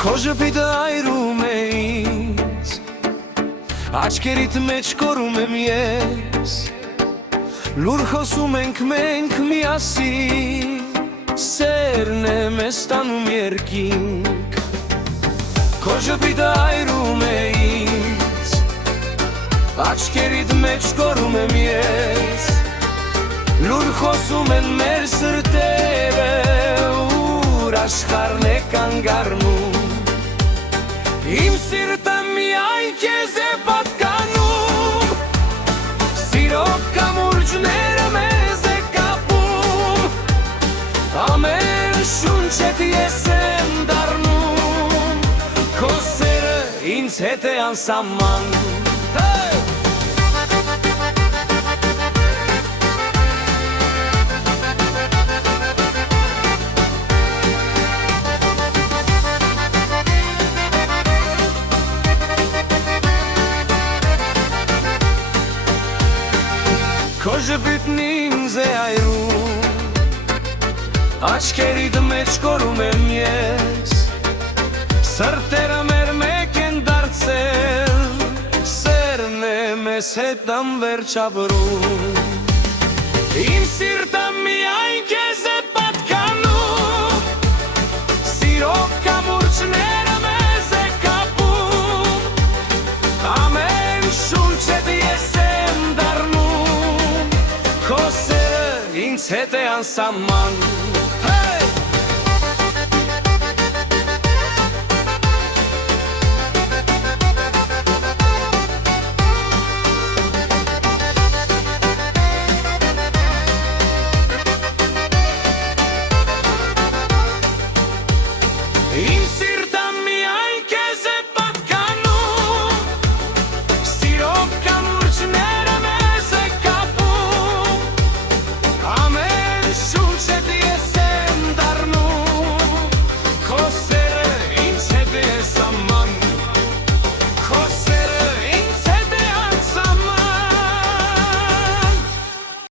Քո ժպիտը այրում է ինձ, աչքերիդ մեջ կորում եմ ես, լուր խոսում ենք մենք միասին, սերն է մեզ տանում երկինք։ Քո ժպիտը այրում է ինձ, աչքերիդ մեջ կորում եմ ես, լուր խոսում են մեր սրտերը, ուր աշխարհն է կանգառնում։ Իմ սիրտը միայն քեզ է պատկանում, սիրո կամուրջները մեզ է կապում, ամեն շունչդ ես եմ դառնում, քո սերը ինձ հետ է անսահման։ Քո ժպիտն ինձ է այրում, աչքերիդ մեջ կորում եմ ես, սրտերը մեր մեկ են դարձել, սերն է մեզ հետ անվերջաբրում։ Իմ սիրտը միայն քեզ է պատկանում, սիրո կամուրջները մեզ է կապում, ամեն շունչդ ես եմ դառնում, քո սերը ինձ հետ է անսահման։